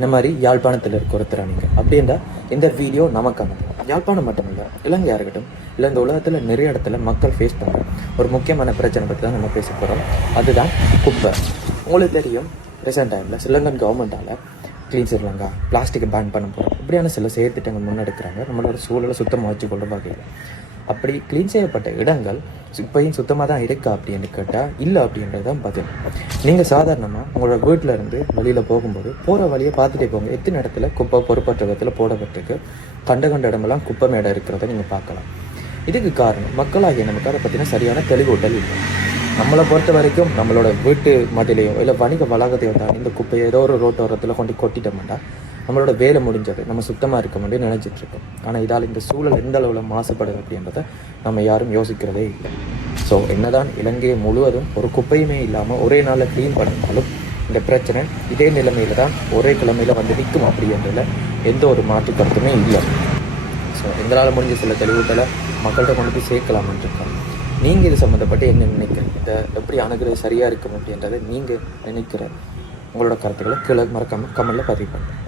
என்ன மாதிரி யாழ்ப்பாணத்தில் இருக்க ஒருத்தரா நீங்கள் அப்படின்றா இந்த வீடியோ நமக்கானது. யாழ்ப்பாணம் மட்டுமில்லை, இலங்கையாக இருக்கட்டும், இல்லை இந்த உலகத்தில் நிறைய இடத்துல மக்கள் ஃபேஸ் பண்ணுற ஒரு முக்கியமான பிரச்சனை பற்றி தான் நம்ம பேச போகிறோம். அதுதான் குப்பை. உங்களுக்கு தெரியும், ரீசெண்ட் டைமில் ஸ்ரீலங்கன் கவர்மெண்ட்டால் க்ளீன் ஸ்ரீலங்கா பிளாஸ்டிக்கை பேன் பண்ண போகிறோம் இப்படியான சில செயற்திட்டங்கள் முன்னெடுக்கிறாங்க நம்மளோட சூழலை சுத்தமாக வச்சுக்கொள்ள வகையில். அப்படி க்ளீன் செய்யப்பட்ட இடங்கள் இப்போயும் சுத்தமாக தான் இருக்கா அப்படின்னு கேட்டால் இல்லை அப்படின்றது தான் பதில். நீங்கள் சாதாரணமாக உங்களோட வீட்டில் இருந்து வெளியில் போகும்போது போகிற வழியை பார்த்துட்டே போங்க. எத்தனை இடத்துல குப்பை பொறுப்பற்ற விதத்தில் போடப்பட்டிருக்கு, கண்ட இடமெல்லாம் குப்பை மேடை இருக்கிறத நீங்கள் பார்க்கலாம். இதுக்கு காரணம் மக்களாகிய நமக்கு அதை பற்றின சரியான தெளிவூட்டல் இல்லை. நம்மளை பொறுத்த வரைக்கும் நம்மளோட வீட்டு மட்டிலையோ இல்லை வணிக வளாகத்தையோ தான் இந்த குப்பையை ஏதோ ஒரு ரோட்டோரத்தில் கொண்டு கொட்டிட்டோம்னா நம்மளோட வேலை முடிஞ்சது, நம்ம சுத்தமாக இருக்க முடியும் நினைச்சிட்ருக்கோம். ஆனால் இதால் இந்த சூழல் எந்த அளவில் மாசுபடுது அப்படின்றத நம்ம யாரும் யோசிக்கிறதே இல்லை. ஸோ என்னதான் இலங்கை முழுவதும் ஒரு குப்பையுமே இல்லாமல் ஒரே நாளில் க்ளீன் பண்ணினாலும் இந்த பிரச்சனை இதே நிலைமையில தான் ஒரே கிழமையில் வந்து நிற்கும் அப்படின்றதுல எந்த ஒரு மாற்று கருத்துமே இல்லை. ஸோ எங்களால் முடிஞ்ச சில தெளிவுகளை மக்கள்கிட்ட கொண்டு போய் சேர்க்கலாம்னு இருக்கோம். நீங்கள் இது சம்மந்தப்பட்டு என்ன நினைக்கிறீங்க, இதை எப்படி அணுகிறது சரியாக இருக்கும் அப்படின்றத நீங்கள் நினைக்கிற உங்களோட கருத்துக்களை கீழே மறக்காமல் கமெண்ட்டில் பதிவு பண்ணுங்கள்.